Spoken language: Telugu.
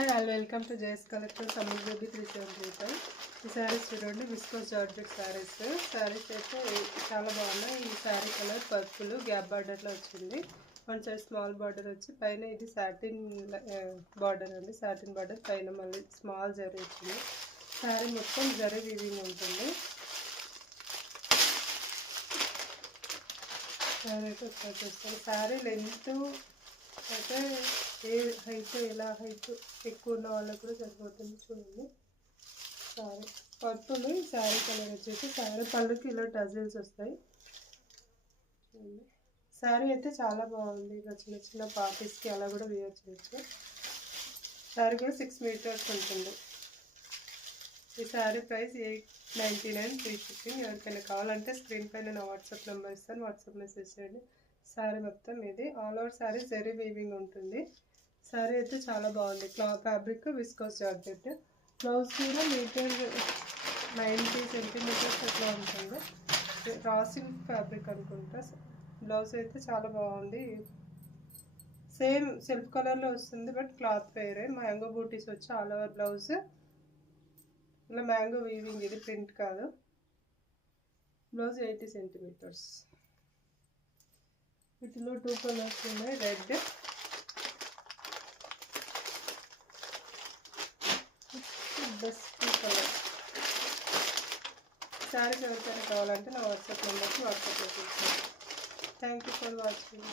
Hi all welcome to JS collection summer baby 375. ఈ శారీస్ చూడండి, విస్కోస్ జార్జెట్ శారీస్ అయితే చాలా బాగున్నాయి. ఈ శారీ కలర్ పర్పుల్ గ్యాప్ బార్డర్లో వచ్చింది. వన్ సైడ్ స్మాల్ బార్డర్ వచ్చి పైన ఇది సాటిన్ బార్డర్ అండి. సాటిన్ బార్డర్ పైన మళ్ళీ స్మాల్ జరీ వచ్చింది. శారీ మొత్తం జరీ వీవింగ్ ఉంటుంది. శారీ అయితే ఒకసారి చూస్తాను. శారీ లెంత్ అయితే ఏ హైట్ ఎలా హైట్ ఎక్కువ ఉన్న వాళ్ళకు కూడా సరిపోతుంది. చూడండి, శారీ పర్పుల్ శారీ కలర్ వచ్చేసి శారీ పళ్ళుకి ఇలా టజిల్స్ వస్తాయి. శారీ అయితే చాలా బాగుంది. ఇలా చిన్న చిన్న పార్టీస్కి అలా కూడా వేర్ చేయొచ్చు. శారీ కూడా 6 మీటర్స్ ఉంటుంది. ఈ శారీ ప్రైస్ 899 ఫ్రీ షిప్పింగ్. ఎవరికైనా కావాలంటే స్క్రీన్ పైన నా వాట్సాప్ నెంబర్ ఇస్తాను, వాట్సాప్ మెసేజ్ చేయండి. శారీ మొత్తం ఇది all over sari zari weaving ఉంటుంది. శారీ అయితే చాలా బాగుంది. Fabric viscose georgette. బ్లౌజ్ కూడా మీటర్ 90 సెంటీమీటర్స్ అట్లా ఉంటుంది. రా సిల్క్ ఫ్యాబ్రిక్ అనుకుంటా. బ్లౌజ్ అయితే చాలా బాగుంది. సేమ్ సెల్ఫ్ కలర్లో వస్తుంది, బట్ క్లాత్ వేరే. మ్యాంగో బూటీస్ వచ్చి ఆల్ ఓవర్ బ్లౌజ్ ఇలా మ్యాంగో వీవింగ్. ఇది ప్రింట్ కాదు. Blouse 80 centimetres. వీటిలో 2 కలర్స్ ఉన్నాయి, రెడ్ బెస్ట్ కలర్. శారీస్ ఎవరికైనా కావాలంటే నా వాట్సాప్ నెంబర్కి వాట్సాప్లో చూస్తాను. Thank you for watching.